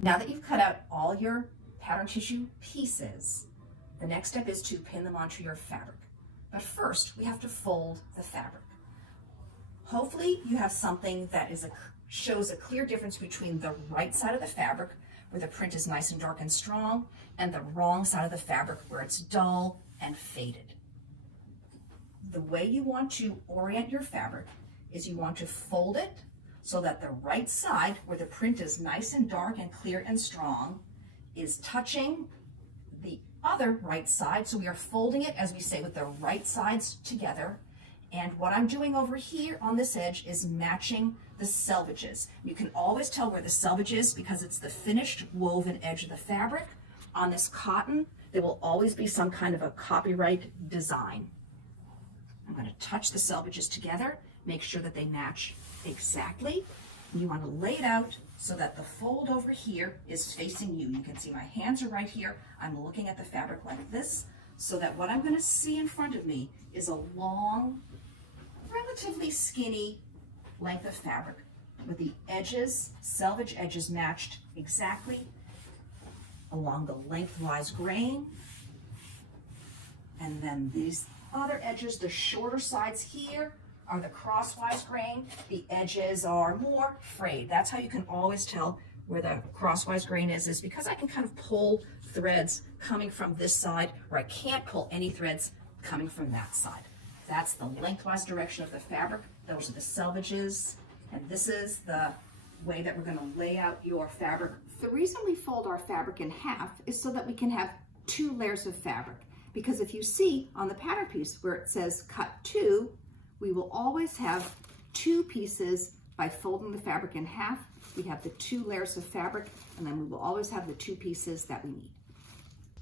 Now that you've cut out all your pattern tissue pieces, the next step is to pin them onto your fabric. But first, we have to fold the fabric. Hopefully you have something that shows a clear difference between the right side of the fabric, where the print is nice and dark and strong, and the wrong side of the fabric, where it's dull and faded. The way you want to orient your fabric is you want to fold it so that the right side, where the print is nice and dark and clear and strong, is touching the other right side. So we are folding it, as we say, with the right sides together. And what I'm doing over here on this edge is matching the selvages. You can always tell where the selvage is because it's the finished woven edge of the fabric. On this cotton, there will always be some kind of a copyright design. I'm going to touch the selvages together, make sure that they match exactly. You want to lay it out so that the fold over here is facing you. You can see my hands are right here. I'm looking at the fabric like this, so that what I'm going to see in front of me is a long, relatively skinny length of fabric with the edges, selvage edges, matched exactly along the lengthwise grain. And then these other edges, the shorter sides here, are the crosswise grain. The edges are more frayed. That's how you can always tell where the crosswise grain is because I can kind of pull threads coming from this side, or I can't pull any threads coming from that side. That's the lengthwise direction of the fabric. Those are the selvages. And this is the way that we're going to lay out your fabric. The reason we fold our fabric in half is so that we can have 2 layers of fabric. Because if you see on the pattern piece where it says cut 2, we will always have 2 pieces. By folding the fabric in half, we have the 2 layers of fabric, and then we will always have the 2 pieces that we need.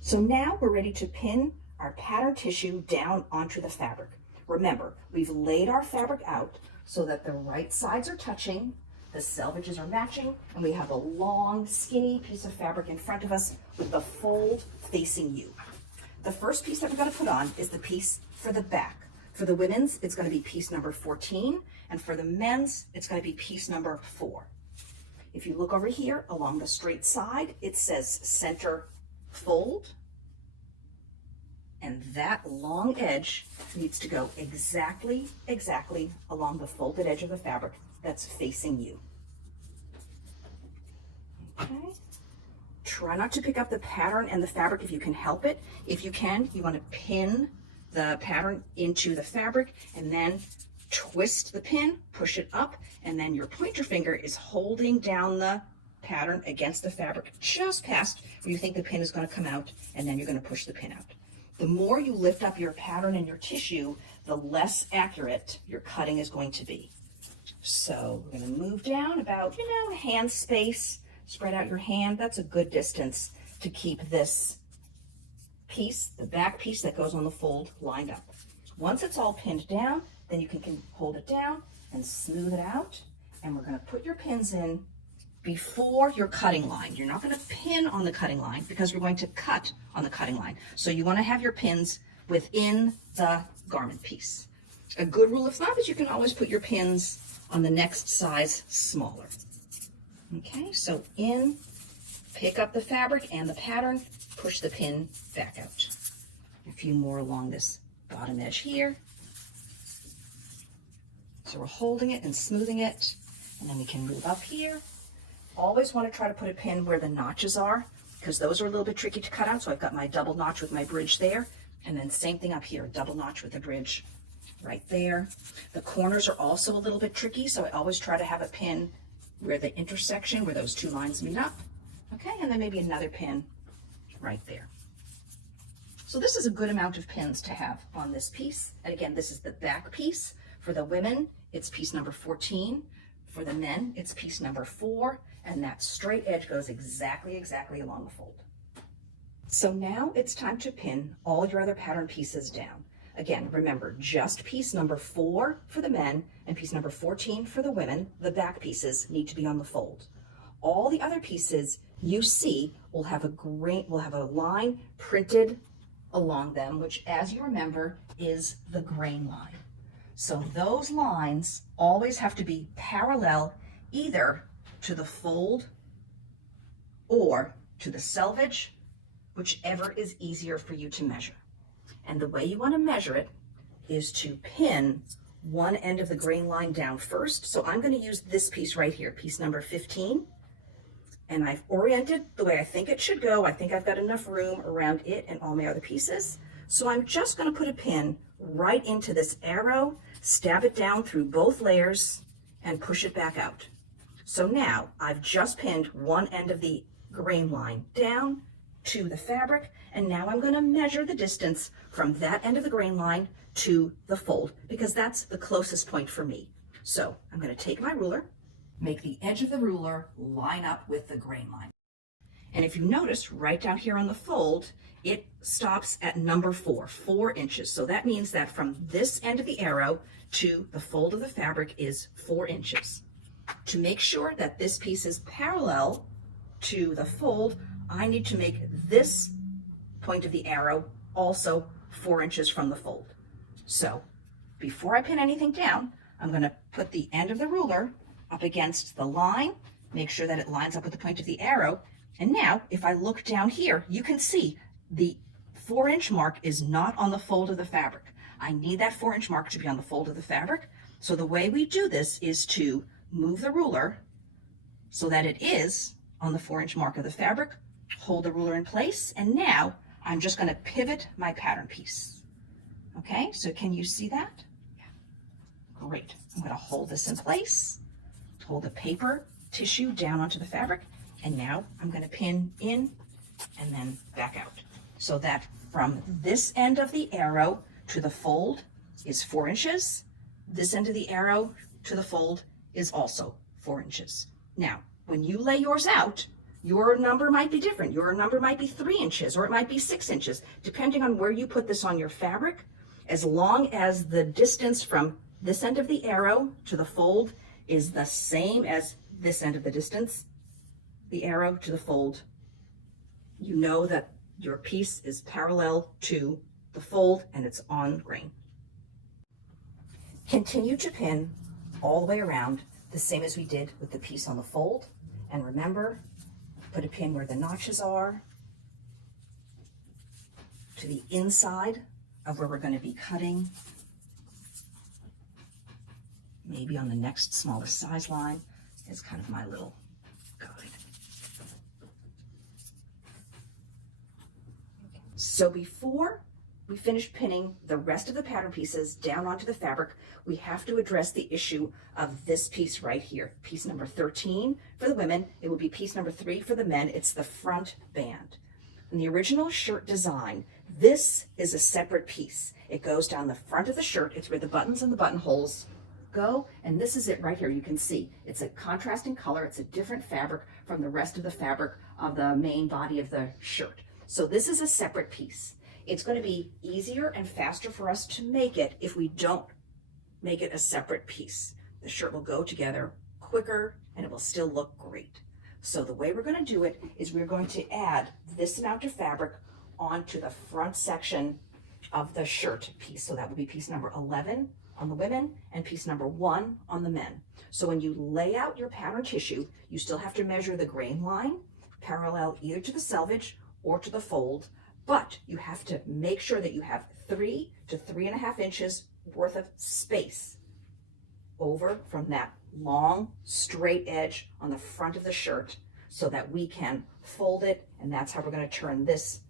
So now we're ready to pin our pattern tissue down onto the fabric. Remember, we've laid our fabric out so that the right sides are touching, the selvages are matching, and we have a long, skinny piece of fabric in front of us with the fold facing you. The first piece that we're going to put on is the piece for the back. For the women's, it's going to be piece number 14, and for the men's, it's going to be piece number 4. If you look over here along the straight side, it says center fold, and that long edge needs to go exactly along the folded edge of the fabric that's facing you. Okay. Try not to pick up the pattern and the fabric if you can help it. If you can, you want to pin the pattern into the fabric and then twist the pin, push it up, and then your pointer finger is holding down the pattern against the fabric just past where you think the pin is going to come out, and then you're going to push the pin out. The more you lift up your pattern and your tissue, the less accurate your cutting is going to be. So we're going to move down about, hand space. Spread out your hand. That's a good distance to keep this piece, the back piece that goes on the fold, lined up. Once it's all pinned down, then you can hold it down and smooth it out. And we're going to put your pins in before your cutting line. You're not going to pin on the cutting line because we're going to cut on the cutting line. So you want to have your pins within the garment piece. A good rule of thumb is you can always put your pins on the next size smaller. Okay, so in, pick up the fabric and the pattern, push the pin back out. A few more along this bottom edge here. So we're holding it and smoothing it, and then we can move up here. Always want to try to put a pin where the notches are, because those are a little bit tricky to cut out. So I've got my double notch with my bridge there, and then same thing up here, double notch with the bridge right there. The corners are also a little bit tricky, so I always try to have a pin where the intersection, where those 2 lines meet up. Okay, and then maybe another pin right there. So this is a good amount of pins to have on this piece. And again, this is the back piece. For the women, it's piece number 14. For the men, it's piece number 4. And that straight edge goes exactly along the fold. So now it's time to pin all your other pattern pieces down. Again, remember, just piece number 4 for the men and piece number 14 for the women, the back pieces need to be on the fold. All the other pieces you see will have a line printed along them, which, as you remember, is the grain line. So those lines always have to be parallel either to the fold or to the selvage, whichever is easier for you to measure. And the way you want to measure it is to pin one end of the grain line down first. So I'm going to use this piece right here, piece number 15. And I've oriented the way I think it should go. I think I've got enough room around it and all my other pieces. So I'm just going to put a pin right into this arrow, stab it down through both layers, and push it back out. So now I've just pinned one end of the grain line down to the fabric, and now I'm going to measure the distance from that end of the grain line to the fold, because that's the closest point for me. So I'm going to take my ruler, make the edge of the ruler line up with the grain line. And if you notice right down here on the fold, it stops at number 4 inches. So that means that from this end of the arrow to the fold of the fabric is 4 inches. To make sure that this piece is parallel to the fold, I need to make this point of the arrow also 4 inches from the fold. So before I pin anything down, I'm going to put the end of the ruler up against the line, make sure that it lines up with the point of the arrow. And now if I look down here, you can see the 4-inch mark is not on the fold of the fabric. I need that 4-inch mark to be on the fold of the fabric. So the way we do this is to move the ruler so that it is on the 4-inch mark of the fabric, hold the ruler in place, and now I'm just going to pivot my pattern piece. Okay, so can you see that? Great. I'm going to hold this in place, hold the paper tissue down onto the fabric, and now I'm going to pin in and then back out. So that from this end of the arrow to the fold is 4 inches. This end of the arrow to the fold is also 4 inches. Now, when you lay yours out, your number might be different. Your number might be 3 inches, or it might be 6 inches, depending on where you put this on your fabric. As long as the distance from this end of the arrow to the fold is the same as this end of the distance, the arrow to the fold, you know that your piece is parallel to the fold and it's on grain. Continue to pin all the way around, the same as we did with the piece on the fold. And remember, put a pin where the notches are, to the inside of where we're going to be cutting, maybe on the next smallest size line is kind of my little guide. So before we finish pinning the rest of the pattern pieces down onto the fabric, we have to address the issue of this piece right here. Piece number 13 for the women, it will be piece number 3 for the men. It's the front band. In the original shirt design, this is a separate piece. It goes down the front of the shirt. It's where the buttons and the buttonholes go, and this is it right here. You can see it's a contrasting color. It's a different fabric from the rest of the fabric of the main body of the shirt. So this is a separate piece. It's going to be easier and faster for us to make it if we don't make it a separate piece. The shirt will go together quicker and it will still look great. So the way we're going to do it is we're going to add this amount of fabric onto the front section of the shirt piece. So that will be piece number 11 on the women and piece number 1 on the men. So when you lay out your pattern tissue, you still have to measure the grain line parallel either to the selvage or to the fold, but you have to make sure that you have 3 to 3.5 inches worth of space over from that long straight edge on the front of the shirt so that we can fold it, and that's how we're going to turn this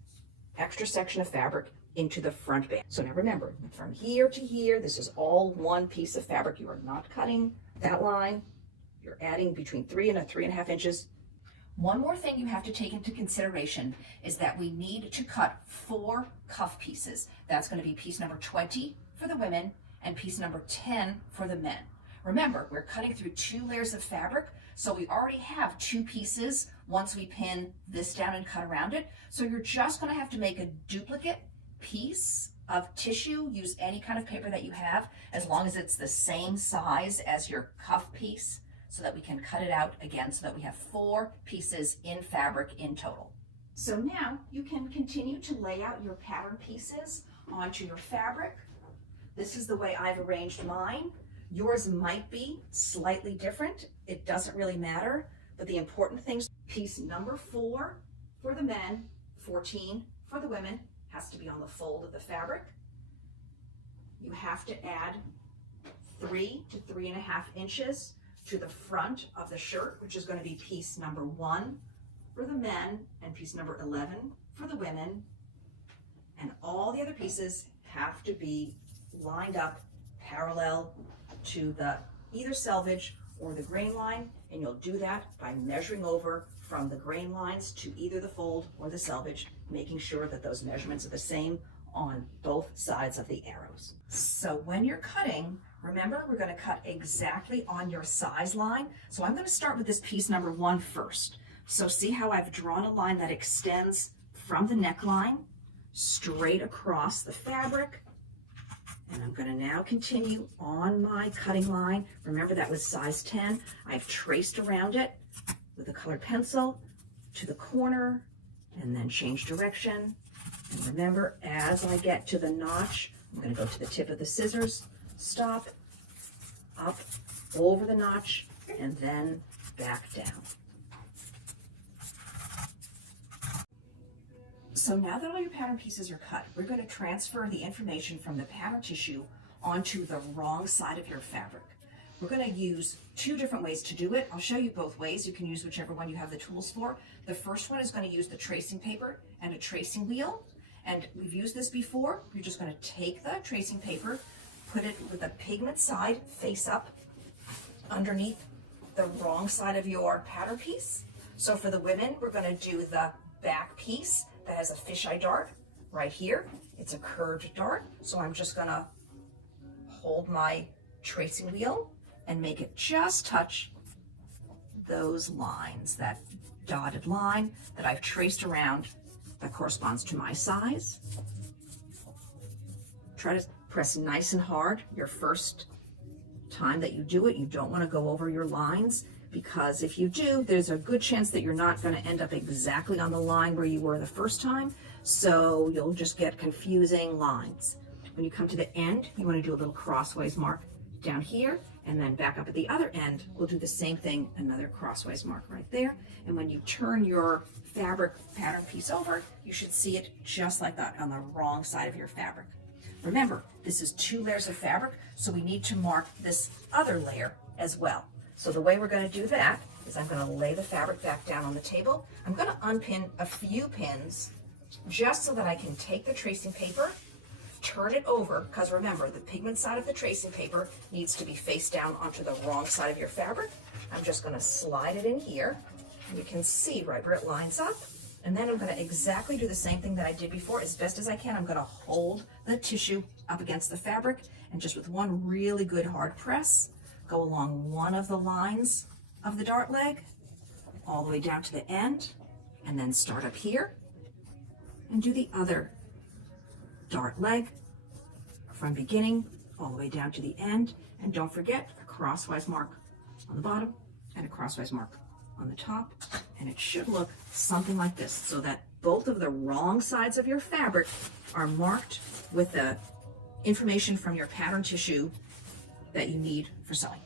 extra section of fabric into the front band. So now remember, from here to here, this is all one piece of fabric. You are not cutting that line. You're adding between 3 and 3.5 inches. One more thing you have to take into consideration is that we need to cut 4 cuff pieces. That's going to be piece number 20 for the women and piece number 10 for the men. Remember, we're cutting through 2 layers of fabric, so we already have 2 pieces once we pin this down and cut around it. So you're just going to have to make a duplicate piece of tissue. Use any kind of paper that you have, as long as it's the same size as your cuff piece, so that we can cut it out again so that we have 4 pieces in fabric in total. So now you can continue to lay out your pattern pieces onto your fabric. This is the way I've arranged mine. Yours might be slightly different. It doesn't really matter, but the important things Piece number 4 for the men, 14 for the women, has to be on the fold of the fabric. You have to add 3 to 3.5 inches to the front of the shirt, which is going to be piece number 1 for the men and piece number 11 for the women. And all the other pieces have to be lined up parallel to the either selvage or the grain line, and you'll do that by measuring over from the grain lines to either the fold or the selvage, making sure that those measurements are the same on both sides of the arrows. So when you're cutting, remember, we're going to cut exactly on your size line. So I'm going to start with this piece number 1 first. So see how I've drawn a line that extends from the neckline straight across the fabric. And I'm going to now continue on my cutting line. Remember, that was size 10. I've traced around it with a colored pencil to the corner and then change direction. And remember, as I get to the notch, I'm going to go to the tip of the scissors, stop, up, over the notch, and then back down. So now that all your pattern pieces are cut, we're going to transfer the information from the pattern tissue onto the wrong side of your fabric. We're going to use 2 different ways to do it. I'll show you both ways. You can use whichever one you have the tools for. The first one is going to use the tracing paper and a tracing wheel. And we've used this before. You're just going to take the tracing paper, put it with the pigment side face up underneath the wrong side of your pattern piece. So for the women, we're going to do the back piece that has a fisheye dart right here. It's a curved dart. So I'm just going to hold my tracing wheel and make it just touch those lines, that dotted line that I've traced around that corresponds to my size. Try to press nice and hard your first time that you do it. You don't want to go over your lines, because if you do, there's a good chance that you're not going to end up exactly on the line where you were the first time. So you'll just get confusing lines. When you come to the end, you want to do a little crossways mark down here, and then back up at the other end, we'll do the same thing, another crossways mark right there. And when you turn your fabric pattern piece over, you should see it just like that on the wrong side of your fabric. Remember, this is 2 layers of fabric, so we need to mark this other layer as well. So the way we're going to do that is I'm going to lay the fabric back down on the table. I'm going to unpin a few pins just so that I can take the tracing paper, turn it over, because remember, the pigment side of the tracing paper needs to be face down onto the wrong side of your fabric. I'm just going to slide it in here. You can see right where it lines up. And then I'm going to exactly do the same thing that I did before. As best as I can, I'm going to hold the tissue up against the fabric, and just with one really good hard press, go along one of the lines of the dart leg all the way down to the end, and then start up here and do the other dart leg from beginning all the way down to the end. And don't forget a crosswise mark on the bottom and a crosswise mark on the top, and it should look something like this, so that both of the wrong sides of your fabric are marked with the information from your pattern tissue that you need for sewing.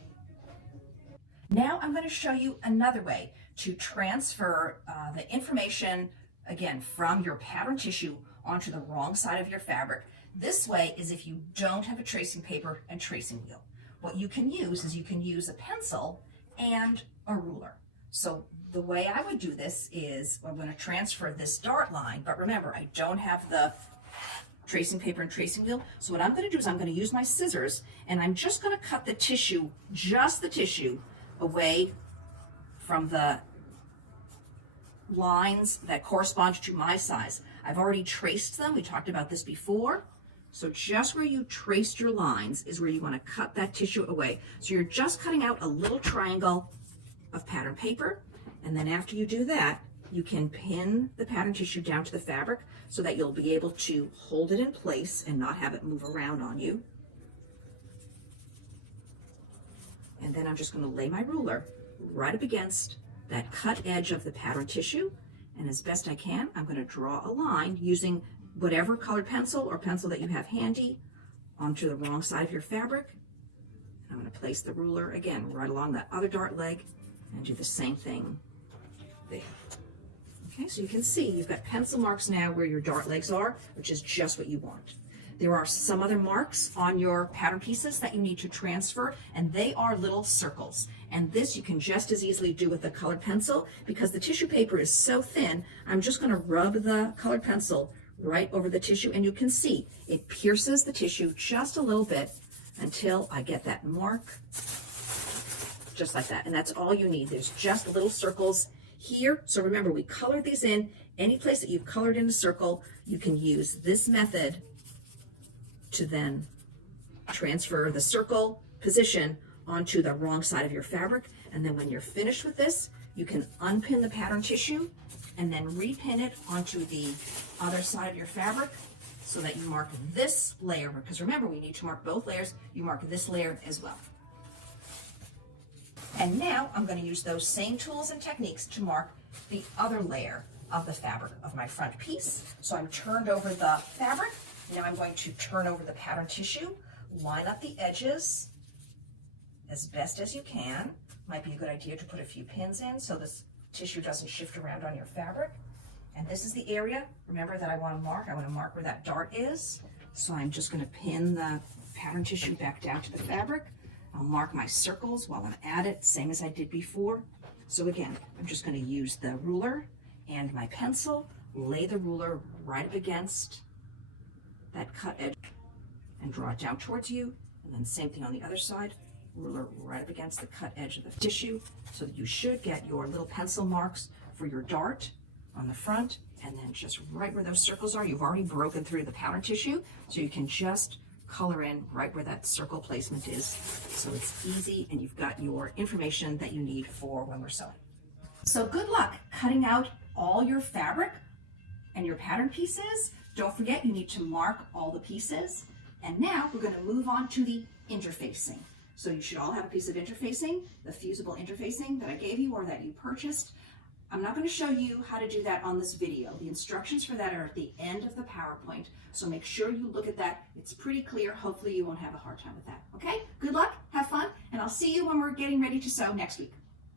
Now I'm going to show you another way to transfer the information, again, from your pattern tissue onto the wrong side of your fabric. This way is if you don't have a tracing paper and tracing wheel. What you can use is you can use a pencil and a ruler. So the way I would do this is I'm going to transfer this dart line, but remember, I don't have the tracing paper and tracing wheel. So what I'm going to do is I'm going to use my scissors, and I'm just going to cut the tissue, just the tissue, away from the lines that correspond to my size. I've already traced them. We talked about this before. So just where you traced your lines is where you want to cut that tissue away. So you're just cutting out a little triangle of pattern paper, and then after you do that, you can pin the pattern tissue down to the fabric so that you'll be able to hold it in place and not have it move around on you. And then I'm just going to lay my ruler right up against that cut edge of the pattern tissue, and as best I can, I'm going to draw a line using whatever colored pencil or pencil that you have handy onto the wrong side of your fabric. I'm going to place the ruler again right along that other dart leg and do the same thing there. Okay, so you can see you've got pencil marks now where your dart legs are, which is just what you want. There are some other marks on your pattern pieces that you need to transfer, and they are little circles. And this you can just as easily do with a colored pencil. Because the tissue paper is so thin, I'm just going to rub the colored pencil right over the tissue, and you can see it pierces the tissue just a little bit until I get that mark, just like that. And that's all you need. There's just little circles here. So remember, we colored these in. Any place that you've colored in a circle, you can use this method to then transfer the circle position onto the wrong side of your fabric. And then when you're finished with this, you can unpin the pattern tissue and then repin it onto the other side of your fabric so that you mark this layer, because remember, we need to mark both layers. You mark this layer as well. And now I'm going to use those same tools and techniques to mark the other layer of the fabric of my front piece. So I'm turned over the fabric. Now I'm going to turn over the pattern tissue, line up the edges as best as you can. Might be a good idea to put a few pins in so this tissue doesn't shift around on your fabric. And this is the area, remember, that I want to mark. I want to mark where that dart is. So I'm just going to pin the pattern tissue back down to the fabric. I'll mark my circles while I'm at it, same as I did before. So again, I'm just going to use the ruler and my pencil, lay the ruler right up against that cut edge and draw it down towards you. And then same thing on the other side, ruler right up against the cut edge of the tissue, so that you should get your little pencil marks for your dart on the front. And then just right where those circles are, you've already broken through the pattern tissue, so you can just color in right where that circle placement is. So it's easy, and you've got your information that you need for when we're sewing. So good luck cutting out all your fabric and your pattern pieces. Don't forget, you need to mark all the pieces. And now we're going to move on to the interfacing. So you should all have a piece of interfacing, the fusible interfacing that I gave you or that you purchased. I'm not going to show you how to do that on this video. The instructions for that are at the end of the PowerPoint. So make sure you look at that. It's pretty clear. Hopefully you won't have a hard time with that. Okay? Good luck, have fun, and I'll see you when we're getting ready to sew next week.